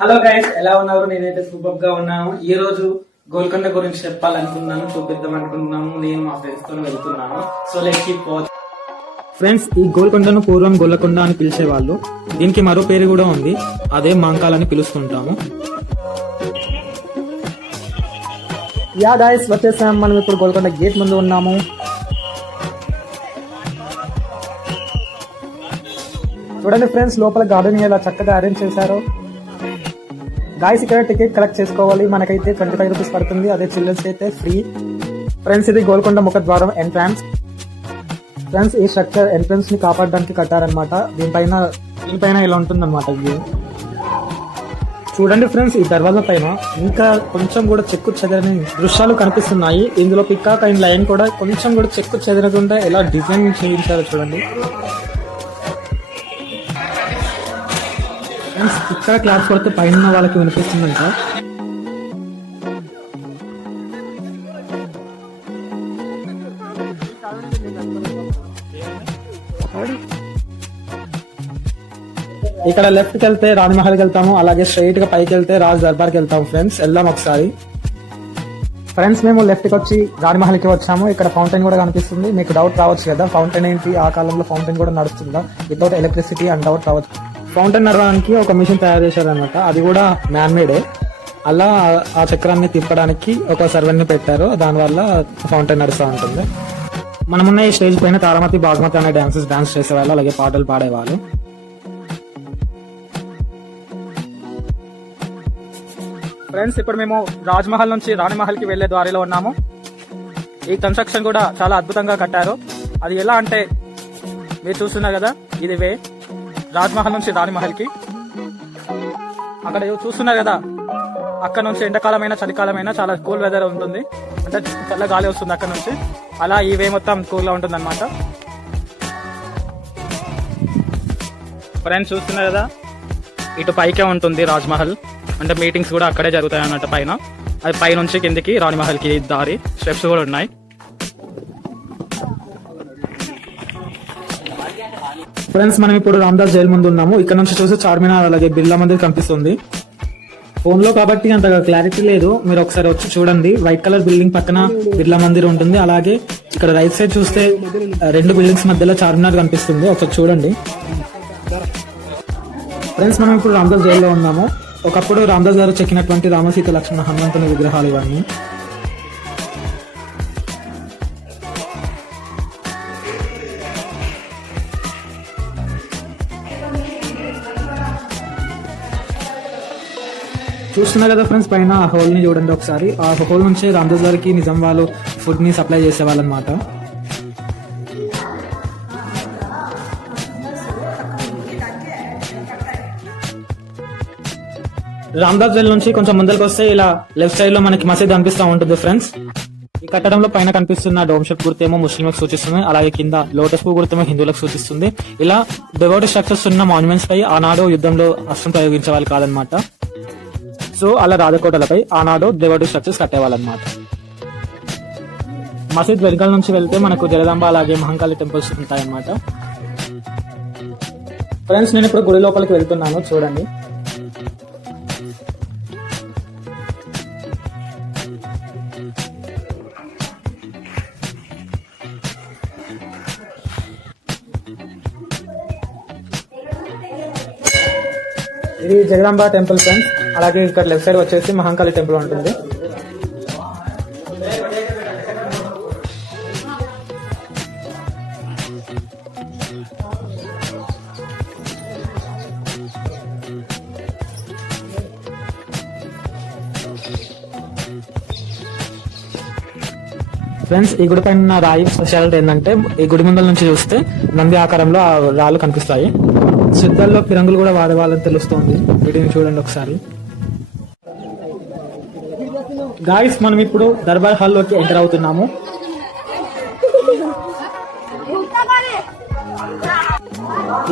Hello guys, ఎలా ఉన్నారు? నేనైతే సూపర్ గా ఉన్నాను. ఈ రోజు గోల్కొండ గురించి చెప్పాలనుకున్నాను, చూపిద్దాం అనుకున్నాము. నేను మా ఫ్రెండ్స్ తో వెళ్తున్నాను. So let's keep watch. Friends, ఈ గోల్కొండను పూర్వం గొల్లకొండ అని పిలిచేవాళ్ళు. దీనికి మరో పేరు కూడా ఉంది, అదే మాంకాలని పిలుస్తుంటాము. యా గాయస్, వచ్చేసాం. మనం ఇప్పుడు గోల్కొండ గేట్ ముందు ఉన్నాము. చూడండి ఫ్రెండ్స్, లోపల గార్డెన్ ఎలా చక్కగా అరేంజ్ చేశారో. గాయస్, ఇక్కడ టికెట్ కలెక్ట్ చేసుకోవాలి. మనకైతే 25 రూపీస్ పడుతుంది, అదే చిల్డ్రన్స్ అయితే ఫ్రీ. ఫ్రెండ్స్, ఇది గోల్కొండ ముఖద్వారం ఎంట్రన్స్. ఫ్రెండ్స్, ఈ స్ట్రక్చర్ ఎంట్రన్స్ ని కాపాడడానికి కట్టారనమాట. దీనిపైన ఇలా ఉంటుంది అనమాట వ్యూ. చూడండి ఫ్రెండ్స్, ఈ దర్వాజా పైన ఇంకా కొంచెం కూడా చెక్కు చెదరని దృశ్యాలు కనిపిస్తున్నాయి. ఇందులో పికాక్ అండ్ లైన్ కూడా కొంచెం కూడా చెక్కు చెదరకుండా ఎలా డిజైన్ చేయించారో చూడండి. ఫ్రెండ్స్, ఇక్కడ క్లాస్ కొడితే పైన వాళ్ళకి వినిపిస్తుందంట. ఇక్కడ లెఫ్ట్ కి వెళ్తే రాణిమహల్కి వెళ్తాము, అలాగే స్ట్రైట్ గా పైకి వెళ్తే రాజ్ దర్బార్కి వెళ్తాము. ఫ్రెండ్స్, వెళ్దాం ఒకసారి. ఫ్రెండ్స్, మేము లెఫ్ట్ కి వచ్చి రాణిమహల్కి వచ్చాము. ఇక్కడ ఫౌంటైన్ కూడా కనిపిస్తుంది. మీకు డౌట్ రావచ్చు కదా, ఫౌంటైన్ ఏంటి, ఆ కాలంలో ఫౌంటైన్ కూడా నడుస్తుందా వితౌట్ ఎలక్ట్రిసిటీ అని డౌట్ రావచ్చు. ఫౌంటైన్ నడవడానికి ఒక మిషన్ తయారు చేశారనమాట, అది కూడా మ్యాన్ మేడే. అలా ఆ చక్రాన్ని తిప్పడానికి ఒక సర్వెంట్ ని పెట్టారు, దానివల్ల ఫౌంటైన్ నడుస్తూ ఉంటుంది. మనమున్న ఈ స్టేజ్ పైన తారామతి బాగ్మతి అనే డాన్స్ చేసేవాళ్ళు, అలాగే పాటలు పాడేవాళ్ళు. ఫ్రెండ్స్, ఇప్పుడు మేము రాజ్మహల్ నుంచి రాణిమహల్ కి వెళ్లే దారిలో ఉన్నాము. ఈ కన్స్ట్రక్షన్ కూడా చాలా అద్భుతంగా కట్టారు. అది ఎలా అంటే మీరు చూస్తున్నారు కదా, ఇది వే రాజ్మహల్ నుంచి రాణిమహల్ కి. అక్కడ చూస్తున్నారు కదా, అక్కడ నుంచి ఎండాకాలమైనా చలికాలమైనా చాలా కూల్ వెదర్ ఉంటుంది, అంటే చల్ల గాలి వస్తుంది అక్కడ నుంచి. అలా ఈ వే మొత్తం కూల్ గా ఉంటుంది అనమాట. ఫ్రెండ్స్, చూస్తున్నారు కదా, ఇటు పైకే ఉంటుంది రాజ్మహల్, అంటే మీటింగ్స్ కూడా అక్కడే జరుగుతాయి అన్నట్టు పైన. అది పై నుంచి కిందికి రాణిమహల్ కి దారి, స్టెప్స్ కూడా ఉన్నాయి. ఫ్రెండ్స్, మనం ఇప్పుడు రామదాస్ జైల్ ముందు ఉన్నాము. ఇక్కడ నుంచి చూసి చార్మినార్ అలాగే బిర్లా మందిర్ కనిపిస్తుంది. ఫోన్ లో కాబట్టి అంతగా క్లారిటీ లేదు, మీరు ఒకసారి వచ్చి చూడండి. వైట్ కలర్ బిల్డింగ్ పక్కన బిర్లా మందిర్ ఉంటుంది, అలాగే ఇక్కడ రైట్ సైడ్ చూస్తే రెండు బిల్డింగ్స్ మధ్యలో చార్మినార్ కనిపిస్తుంది, ఒకసారి చూడండి. ఫ్రెండ్స్, మనం ఇప్పుడు రామదాస్ జైల్లో ఉన్నాము. ఒకప్పుడు రామదాస్ గారు చెక్కినటువంటి రామసీత లక్ష్మణ హనుమంతుని విగ్రహాలు ఇవన్నీ. చూస్తున్నా కదా ఫ్రెండ్స్, పైన ఆ హోల్ ని చూడండి ఒకసారి. ఆ హోల్ నుంచి రామదాస్ గారికి నిజాం వాళ్ళు ఫుడ్ ని సప్లై చేసేవాళ్ళు అనమాట. రామదాస్ జైల్ నుంచి కొంచెం ముందరికి వస్తే ఇలా లెఫ్ట్ సైడ్ లో మనకి మసీద్ కనిపిస్తూ ఉంటుంది. ఫ్రెండ్స్, ఈ కట్టడంలో పైన కనిపిస్తున్న డోమ్ షేప్ గుర్తేమో ముస్లింలకు సూచిస్తుంది, అలాగే కింద లోటస్ పువ్వు గుర్తేమో హిందువులకు సూచిస్తుంది. ఇలా డివోటీ స్ట్రక్చర్స్ ఉన్న మాన్యుమెంట్స్ పై ఆనాడు యుద్ధంలో అస్త్రం ప్రయోగించే వాళ్ళు కాదనమాట. సో అలా రాజకోటలపై ఆనాడు డివోటీ స్ట్రక్చర్స్ కట్టేవాళ్ళనమాట. మసీద్ వెనకాల నుంచి వెళ్తే మనకు జగదాంబ అలాగే మహంకాళి టెంపుల్స్ ఉంటాయన్నమాట. ఫ్రెండ్స్, నేను ఇప్పుడు గుడి లోపలికి వెళ్తున్నాను, చూడండి. ఇది జగదాంబ టెంపుల్ ఫ్రెండ్స్, అలాగే ఇక్కడ లెఫ్ట్ సైడ్ వచ్చేసి మహంకాళి టెంపుల్ ఉంటుంది. ఫ్రెండ్స్, ఈ గుడి పైన రాయి స్పెషాలిటీ ఏంటంటే, ఈ గుడి ముందల నుంచి చూస్తే నంది ఆకారంలో ఆ రాళ్ళు కనిపిస్తాయి. సిద్ధాల్లో ఫిరంగులు కూడా వాడేవాళ్ళని తెలుస్తోంది. వీటిని చూడండి ఒకసారి. గాయస్, మనం ఇప్పుడు దర్బార్ హాల్ లోకి ఎంటర్ అవుతున్నాము.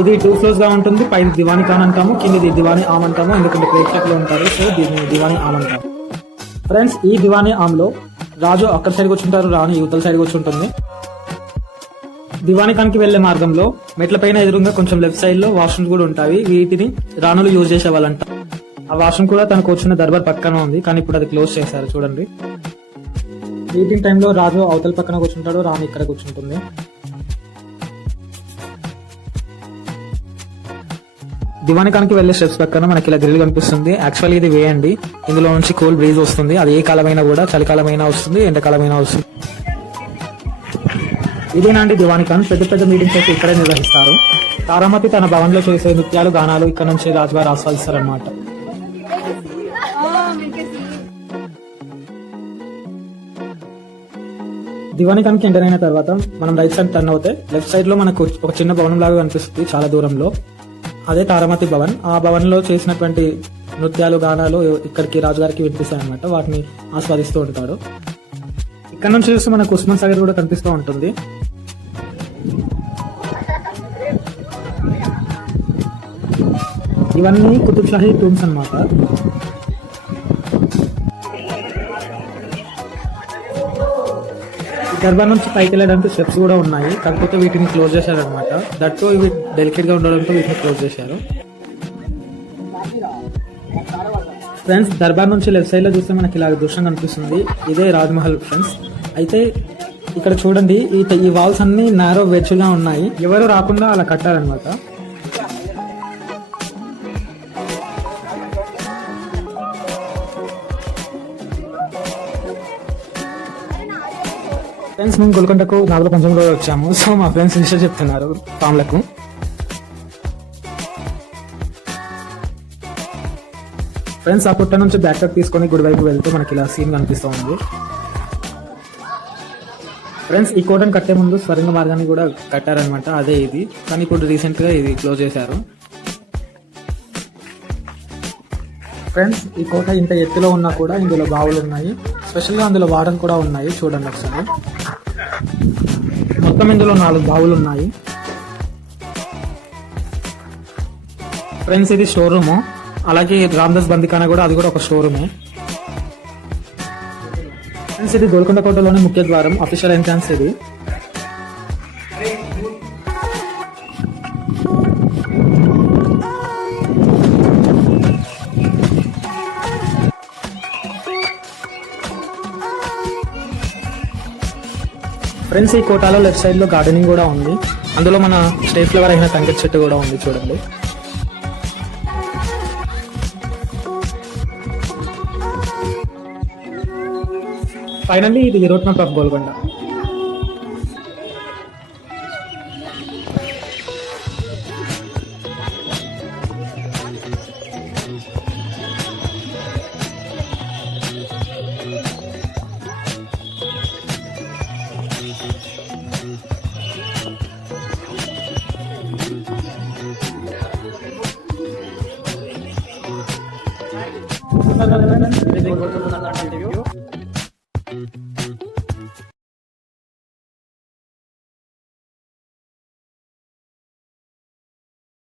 ఇది 2 ఫ్లోర్స్ గా ఉంటుంది. పైన దివాని ఖాన్ అంటాము, కింది దివాని ఆమ్ అంటాము, ఎందుకంటే ప్రేక్షకులు ఉంటారు, సో దీన్ని దివాని ఆమ్ అంటాము. ఫ్రెండ్స్, ఈ దివాని ఆమ్ లో రాజు అక్కడ సైడ్ కూర్చుంటారు, రాణి యువతల సైడ్ కూర్చుంటుంది. దివానికానికి వెళ్లే మార్గంలో మెట్ల పైన ఎదురుగా కొంచెం లెఫ్ట్ సైడ్ లో వాష్రూమ్స్ కూడా ఉంటాయి. వీటిని రాణులు యూజ్ చేసేవాళ్ళంట. ఆ వాష్రూమ్ కూడా తను కూర్చున్న దర్బార్ పక్కన ఉంది, కానీ ఇప్పుడు అది క్లోజ్ చేశారు. చూడండి, మీటింగ్ టైంలో రాజు అవతల పక్కన కూర్చుంటాడు, రాణి ఇక్కడ కూర్చుంటుంది. దివానికానికి వెళ్లే స్టెప్స్ పక్కన మనకి ఇలా గ్రిల్ కనిపిస్తుంది. యాక్చువల్లీ ఇది వేయండి, ఇందులో నుంచి కూల్ బ్రీజ్ వస్తుంది. అది ఏ కాలమైనా కూడా, చలికాలమైనా వస్తుంది, ఎండాకాలమైనా వస్తుంది. ఇదేనండి దివానికాన్. పెద్ద పెద్ద మీటింగ్స్ అయితే ఇక్కడే నిర్వహిస్తారు. తారామతి తన భవన్లో చేసే నృత్యాలు, గానాలు ఇక్కడ నుంచి రాజుగారు ఆస్వాదిస్తారనమాట. దివానికానికి ఎంటర్ అయిన తర్వాత మనం రైట్ సైడ్ టర్న్ అవుతే లెఫ్ట్ సైడ్ లో మనకు ఒక చిన్న భవనం లాగా కనిపిస్తుంది చాలా దూరంలో. అదే తారామతి భవన్. ఆ భవన్ లో చేసినటువంటి నృత్యాలు, గానాలు ఇక్కడికి రాజుగారికి వినిపిస్తాయి అనమాట. వాటిని ఆస్వాదిస్తూ ఉంటాడు. ఇక్కడ నుంచి చూస్తే మనకు ఉస్మాన్ సాగర్ కూడా కనిపిస్తూ ఉంటుంది. ఇవన్నీ కుతుబ్ షాహీ టూమ్స్ అన్నమాట. దర్బార్ నుంచి పైకి వెళ్ళడానికి స్టెప్స్ కూడా ఉన్నాయి, కాకపోతే వీటిని క్లోజ్ చేశారు అనమాట. దట్టు ఇవి డెలికేట్ గా ఉండడంతో వీటిని క్లోజ్ చేశారు. ఫ్రెండ్స్, దర్బార్ నుంచి లెఫ్ట్ సైడ్ లో చూస్తే మనకి ఇలా దృశ్యం కనిపిస్తుంది. ఇదే రాజ్మహల్ ఫ్రెండ్స్. అయితే ఇక్కడ చూడండి, ఈ వాల్స్ అన్ని నారో వెజ్ గా ఉన్నాయి. ఎవరు రాకుండా అలా కట్టారనమాట. ఫ్రెండ్స్, మేము గోల్కొండకు నాగుల పంచమి రోజు వచ్చాము. సో మా ఫ్రెండ్స్ విషయం చెప్తున్నారు పాములకు. ఫ్రెండ్స్, ఆ పుట్ట నుంచి బ్యాక్ కట్ తీసుకొని గుడి వైపు వెళ్తే మనకి ఇలా సీన్ కనిపిస్తూ ఉంది. ఫ్రెండ్స్, ఈ కోటను కట్టే ముందు స్వరంగ మార్గాన్ని కూడా కట్టారనమాట. అదే ఇది, కానీ ఇప్పుడు రీసెంట్ గా ఇది క్లోజ్ చేశారు. ఫ్రెండ్స్, ఈ కోట ఇంత ఎత్తులో ఉన్నా కూడా ఇందులో బావులు ఉన్నాయి. స్పెషల్ గా అందులో వాటర్ కూడా ఉన్నాయి. చూడండి ఒకసారి. మొత్తం ఇందులో 4 బావులు ఉన్నాయి. ఫ్రెండ్స్, ఇది స్టోర్ రూమ్. అలాగే రామ్దాస్ బందిఖానా కూడా, అది కూడా ఒక స్టోర్ రూమే. ఫ్రెండ్స్, ఇది గోల్కొండ కోటలోని ముఖ్య ద్వారం, అఫీషియల్ ఎంట్రన్స్ ఇది. ఫ్రెండ్స్, ఈ కోటాలో లెఫ్ట్ సైడ్ లో గార్డెనింగ్ కూడా ఉంది. అందులో మన స్టేట్ ఫ్లవర్ అయిన తంగెట్ చెట్టు కూడా ఉంది. చూడండి. ఫైనల్లీ ఇది రోడ్ మ్యాప్ ఆఫ్ గోల్కొండ. ఇది గోల్కొండ